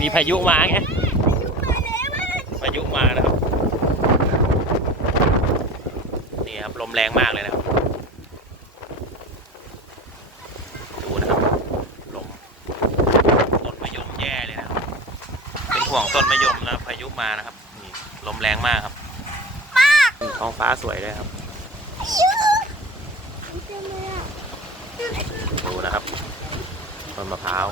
มีพายุมาไงพายุมานะครับนี่ครับลมแรงมากเลยนะครับดูนะครับลมต้นมะยมแย่เลยนะครับเป็นห่วงต้นมะยมนะพายุมานะครับนี่ลมแรงมากครับท้องฟ้าสวยเลยครับดูนะครับต้นมะพร้าว